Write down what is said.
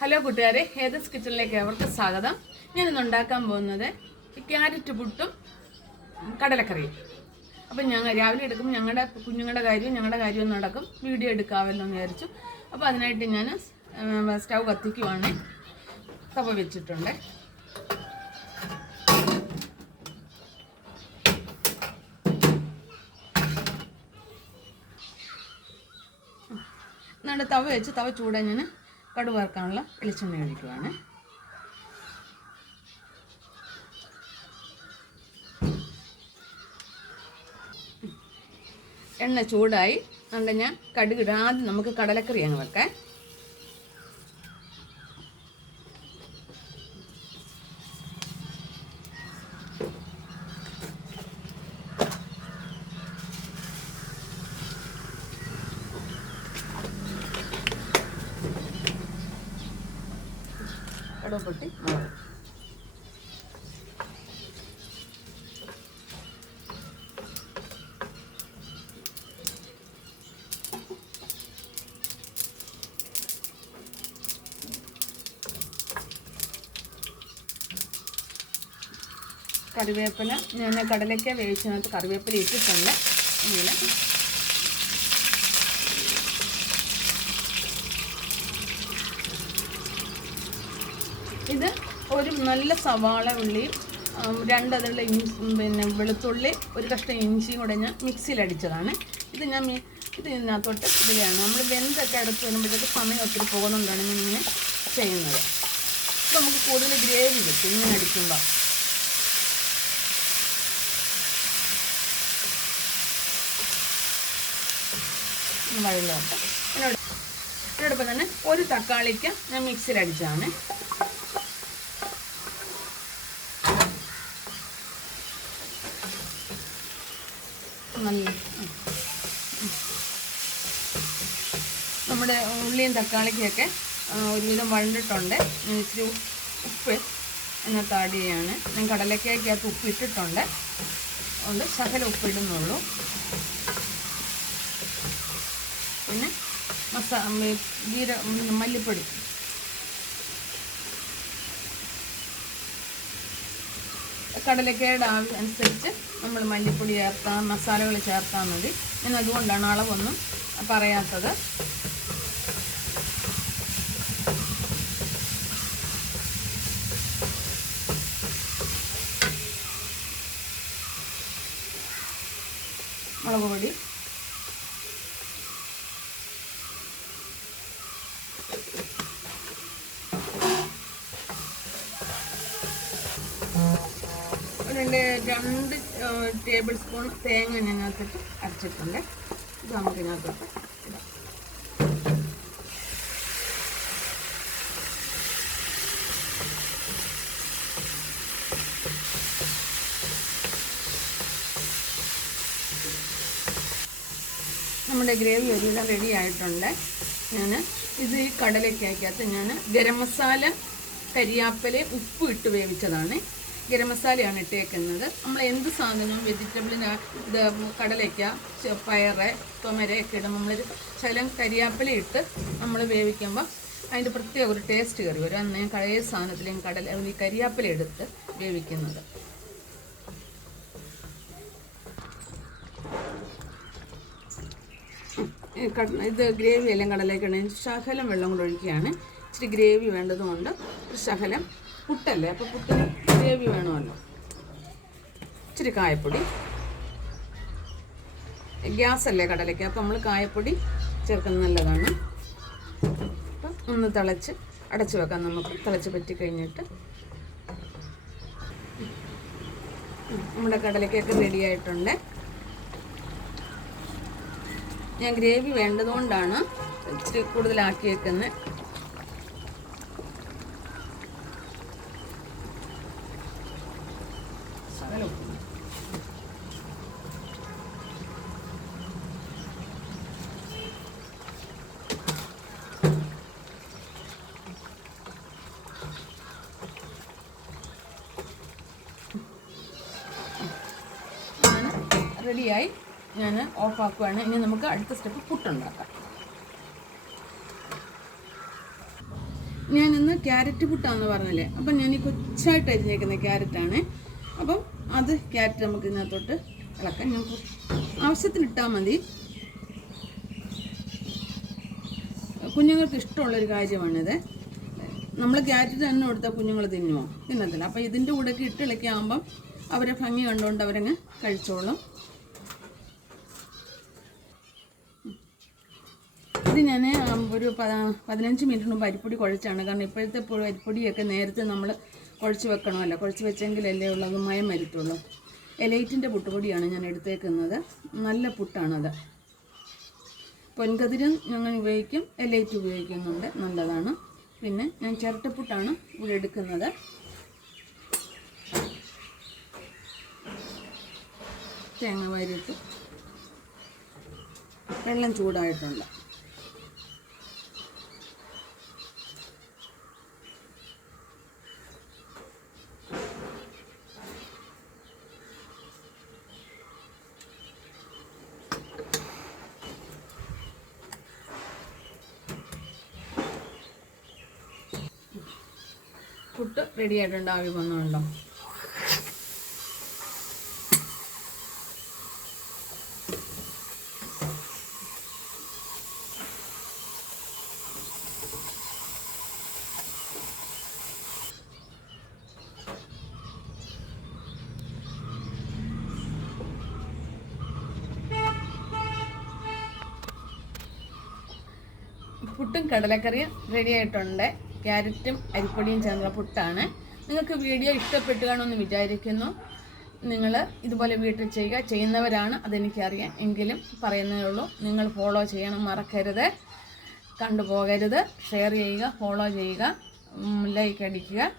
Hello കൂട്ടുകാരെ, ഹേതസ് കിച്ചണിലേക്ക് അവർക്ക് സ്വാഗതം. ഞാനിന്ന് ഉണ്ടാക്കാൻ പോകുന്നത് ക്യാരറ്റ് പുട്ടും കടലക്കറിയും. അപ്പം ഞങ്ങൾ രാവിലെ എടുക്കുമ്പോൾ ഞങ്ങളുടെ കുഞ്ഞുങ്ങളുടെ കാര്യവും നടക്കും. വീഡിയോ എടുക്കാമല്ലോ എന്ന് വിചാരിച്ചു. അപ്പോൾ അതിനായിട്ട് ഞാൻ സ്റ്റൗ കത്തിക്കുവാണ്. തവ വെച്ചിട്ടുണ്ട്. എന്നിട്ട് തവ വെച്ച് തവ ചൂടാൻ ഞാൻ കടുക് വറുക്കാനുള്ള വെളിച്ചെണ്ണ ഒഴിക്കുവാണ്. എണ്ണ ചൂടായി അതുകൊണ്ട് ഞാൻ കടുക് ആദ്യം നമുക്ക് കടലക്കറി അങ്ങ് വെക്കാം. കടുക് പൊട്ടി മുളക് കറിവേപ്പില ഞാൻ കടലയ്ക്ക വേവിച്ചതിനകത്ത് കറിവേപ്പില ഇട്ടിട്ടുണ്ട്. ഇങ്ങനെ ഇത് ഒരു നല്ല സവാള ഉള്ളിയും രണ്ടതിലുള്ള വെളുത്തുള്ളി ഒരു കഷ്ണം ഇഞ്ചിയും കൂടെ ഞാൻ മിക്സിയിലടിച്ചതാണ്. ഇത് ഇതിനകത്തോട്ട് ഇടുകയാണ്. നമ്മൾ വെന്തൊക്കെ അടുത്ത് വരുമ്പോഴത്തേക്ക് സമയം ഒത്തിരി പോകുന്നതുകൊണ്ടാണ് ഇങ്ങനെ ചെയ്യുന്നത്. അപ്പോൾ നമുക്ക് കൂടുതൽ ഗ്രേവി കിട്ടും ഇങ്ങനെ അടിക്കുമ്പോൾ. വെള്ളമൊക്കെ ഇതിനോടൊപ്പം തന്നെ ഒരു തക്കാളിക്ക് ഞാൻ മിക്സിയിലടിച്ചതാണ്. നമ്മുടെ ഉള്ളിയും തക്കാളിക്കൊക്കെ ഒരുവിധം വഴണ്ടിട്ടുണ്ട്. ഇച്ചിരി ഉപ്പ് അതിനകത്ത് ആഡ് ചെയ്യാണ്. ഞാൻ കടലക്കകത്ത് ഉപ്പ് ഇട്ടിട്ടുണ്ട്. അതുകൊണ്ട് ശകലം ഉപ്പിടുന്നുള്ളൂ. പിന്നെ മല്ലിപ്പൊടി കടലക്കയുടെ അനുസരിച്ച് നമ്മൾ മല്ലിപ്പൊടി ചേർത്താൽ മസാലകൾ ചേർത്താൽ മതി. ഞാൻ അതുകൊണ്ടാണ് അളവൊന്നും പറയാത്തത്. മുളക് പൊടി രണ്ട് ടേബിൾ സ്പൂൺ തേങ്ങ ഇതിനകത്തിട്ട് അരച്ചിട്ടുണ്ട്. ഇത് നമുക്ക് ഇതിനകത്തോട്ട് ഇടാം. നമ്മുടെ ഗ്രേവി ഒരുവിധം റെഡി ആയിട്ടുണ്ട്. ഇത് ഈ കടലക്കകത്ത് ഞാൻ ഗരം മസാല, കരിയാപ്പലയും ഉപ്പ് ഇട്ട് വേവിച്ചതാണ്. ഗരം മസാലയാണ് ഇട്ടേക്കുന്നത്. നമ്മൾ എന്ത് സാധനവും വെജിറ്റബിളിന് ഇത് കടലയ്ക്ക, പയറ്, തൊമരയൊക്കെ ഇടും. നമ്മളൊരു ശകലം കരിയാപ്പല ഇട്ട് നമ്മൾ വേവിക്കുമ്പോൾ അതിൻ്റെ പ്രത്യേക ഒരു ടേസ്റ്റ് കയറി വരും. അന്ന് ഞാൻ പഴയ സാധനത്തിലും ഈ കരിയാപ്പല എടുത്ത് വേവിക്കുന്നത്. ഇത് ഗ്രേവി എല്ലാം കടലേക്കാണ്. ശകലം വെള്ളം കൂടെ ഒഴിക്കുകയാണ്. ഇച്ചിരി ഗ്രേവി വേണ്ടതുകൊണ്ട് ഒരു ശകലം, പുട്ടല്ലേ അപ്പോൾ പുട്ടിന് ഗ്രേവി വേണമല്ലോ. ഇച്ചിരി കായപ്പൊടി, ഗ്യാസല്ലേ കടലയ്ക്ക്, അപ്പോൾ നമ്മൾ കായപ്പൊടി ചേർക്കുന്നത് നല്ലതാണ്. അപ്പം ഒന്ന് തിളച്ച് അടച്ച് വെക്കാം. നമുക്ക് തിളച്ച് പറ്റി കഴിഞ്ഞിട്ട് നമ്മുടെ കടലയ്ക്കൊക്കെ റെഡി ആയിട്ടുണ്ട്. ഞാൻ ഗ്രേവി വേണ്ടതുകൊണ്ടാണ് ഇച്ചിരി കൂടുതലാക്കി വെക്കുന്നത്. റെഡിയായി. ഞാൻ ഓഫാക്കുവാണ്. ഇനി നമുക്ക് അടുത്ത സ്റ്റെപ്പ് പുട്ടുണ്ടാക്കാം. ഞാനിന്ന് ക്യാരറ്റ് പുട്ടാന്ന് പറഞ്ഞല്ലേ, അപ്പം ഞാൻ ഈ കൊച്ചായിട്ട് അരിഞ്ഞേക്കുന്ന ക്യാരറ്റാണ്. അപ്പം അത് ക്യാരറ്റ് നമുക്ക് ഇതിനകത്തോട്ട് ഇളക്കാം. ഞങ്ങൾക്ക് ആവശ്യത്തിനിട്ടാൽ മതി. കുഞ്ഞുങ്ങൾക്ക് ഇഷ്ടമുള്ളൊരു കാര്യമാണിത്. നമ്മൾ ക്യാരറ്റ് തന്നെ കൊടുത്താൽ കുഞ്ഞുങ്ങൾ തിന്നുമോ? തിന്നത്തില്ല. അപ്പോൾ ഇതിൻ്റെ കൂടെയൊക്കെ ഇട്ടിളക്കാകുമ്പം അവരെ ഭംഗി കണ്ടുകൊണ്ട് അവരങ്ങ് കഴിച്ചോളും. ഇത് ഞാൻ ഒരു 15 മിനിറ്റ് മുമ്പ് അരിപ്പൊടി കുഴച്ചാണ്. കാരണം ഇപ്പോഴത്തെ അരിപ്പൊടിയൊക്കെ നേരത്തെ നമ്മൾ കുഴച്ച് വെക്കണമല്ലോ. കുഴച്ച് വെച്ചെങ്കിലല്ലേ ഉള്ളത് മയം വരുത്തുള്ളൂ. എലൈറ്റിൻ്റെ പുട്ടുപൊടിയാണ് ഞാൻ എടുത്തേക്കുന്നത്. നല്ല പുട്ടാണത്. പൊൻകതിരും ഞങ്ങൾ ഉപയോഗിക്കും, എലൈറ്റ് ഉപയോഗിക്കുന്നുണ്ട്, നല്ലതാണ്. പിന്നെ ഞാൻ ചിരട്ടപ്പുട്ടാണ് ഇവിടെ എടുക്കുന്നത്. തേങ്ങ വരിട്ട് വെള്ളം ചൂടായിട്ടുണ്ട്. പുട്ട് റെഡി ആയിട്ടുണ്ട്. ആവി വന്നുണ്ടോ? പുട്ടും കടലക്കറിയും റെഡി ആയിട്ടുണ്ട്. ക്യാരറ്റും അരിപ്പൊടിയും ചേർന്ന പുട്ടാണ്. നിങ്ങൾക്ക് വീഡിയോ ഇഷ്ടപ്പെട്ടു കാണുമെന്ന് വിചാരിക്കുന്നു. നിങ്ങൾ ഇതുപോലെ വീട്ടിൽ ചെയ്യുന്നവരാണ്, അതെനിക്കറിയാം. എങ്കിലും പറയുന്നതേ ഉള്ളൂ. നിങ്ങൾ ഫോളോ ചെയ്യണം, മറക്കരുത്. കണ്ടുപോകരുത്. ഷെയർ ചെയ്യുക, ഫോളോ ചെയ്യുക, ലൈക്ക് അടിക്കുക.